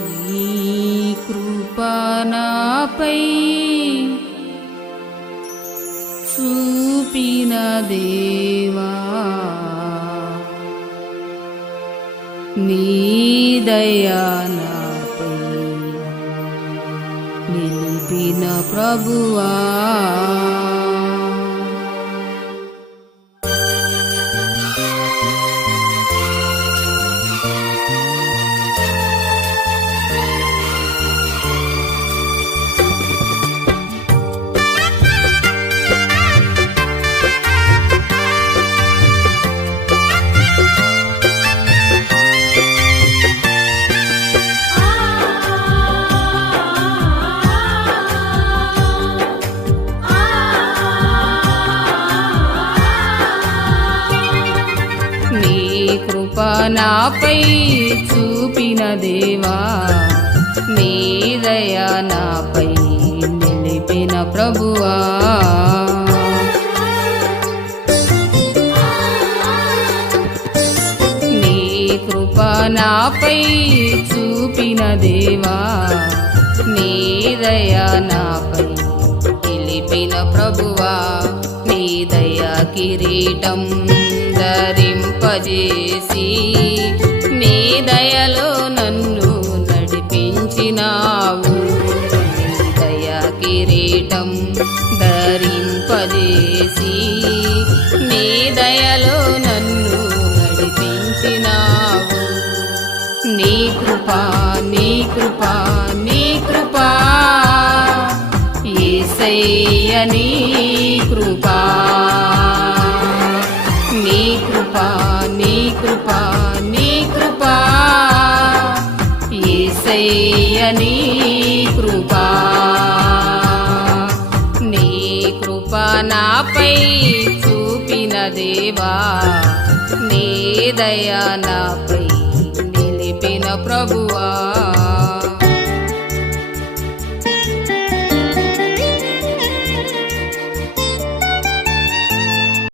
నీ కృప నాపై చూపిన దేవా, నీ దయా నాపై నిలిపిన ప్రభువా, నాపై చూపిన దేవా, నీ దయా నాపై నిలిపిన ప్రభువా, నీ కృప నాపై చూపిన దేవా, నీ దయా నాపై నిలిపిన ప్రభువా, నీ దయా కిరీటం ధరింపజేసి నీ దయలో నన్ను నడిపించినావు, నీ దయా కిరీటం ధరింపజేసి నీ దయలో నన్ను నడిపించినావు. నీ కృపా నీ కృపా నీ కృపా యేసయ్య, నీ కృపా, నీ కృపా నీ కృపా నీ కృపా యేసయ్య, నీ కృపా, నీ కృప నాపై చూపిన దేవా, నీ దయా నాపై నిలిపిన ప్రభువా.